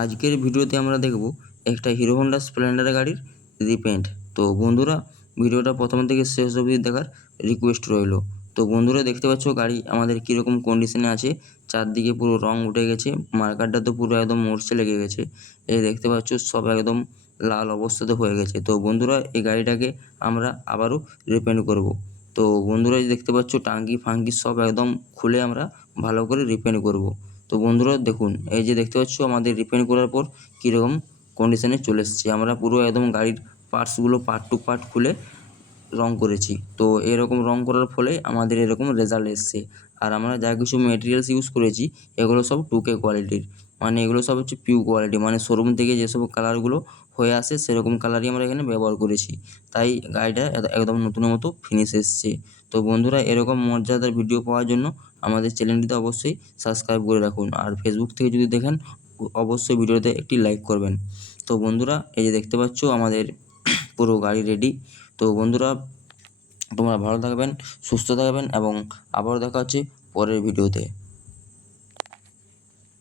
আজকের ভিডিওতে আমরা দেখব একটা হিরো হন্ডা স্প্লেন্ডার গাড়ির রিপেন্ট। তো বন্ধুরা, ভিডিওটা প্রথম থেকে শেষ অবধি দেখার রিকোয়েস্ট রইল। তো বন্ধুরা, দেখতে পাচ্ছ গাড়ি আমাদের কীরকম কন্ডিশনে আছে। চারদিকে পুরো রং উঠে গেছে মার্কারটা তো পুরো একদম মরছে লেগে গেছে। এই দেখতে পাচ্ছ সব একদম লাল অবস্থাতে হয়ে গেছে। তো বন্ধুরা, এই গাড়িটাকে আমরা আবারও রিপেন্ট করব। তো বন্ধুরা দেখতে পাচ্ছ, টাঙ্কি ফাঙ্কি সব একদম খুলে আমরা ভালো করে রিপেন্ট করব। তো বন্ধুরা দেখুন, এই যে দেখতে পাচ্ছ আমাদের রিপেয়ার করার পর কীরকম কন্ডিশনে চলে এসছে। আমরা পুরো একদম গাড়ির পার্টসগুলো পার্ট টু পার্ট খুলে রং করেছি। তো এরকম রং করার ফলে আমাদের এরকম রেজাল্ট এসছে। আর আমরা যা কিছু মেটেরিয়ালস ইউজ করেছি, এগুলো সব টু কে কোয়ালিটির মানে এগুলো সব হচ্ছে পিউ কোয়ালিটি মানে শোরুম থেকে যেসব কালারগুলো হয়ে আসে, সেরকম কালারই আমরা এখানে ব্যবহার করেছি। তাই গাড়িটা একদম নতুনের মতো ফিনিশ এসছে। তো বন্ধুরা, এরকম মর্যাদার ভিডিও পাওয়ার জন্য আমাদের চ্যানেলটিতে অবশ্যই সাবস্ক্রাইব করে রাখুন। আর ফেসবুক থেকে যদি দেখেন, অবশ্যই ভিডিওতে একটি লাইক করবেন। তো বন্ধুরা, এই যে দেখতে পাচ্ছ, আমাদের পুরো গাড়ি রেডি তো বন্ধুরা তোমরা ভালো থাকবেন সুস্থ থাকবেন এবং আবারও দেখা হচ্ছে পরের ভিডিওতে।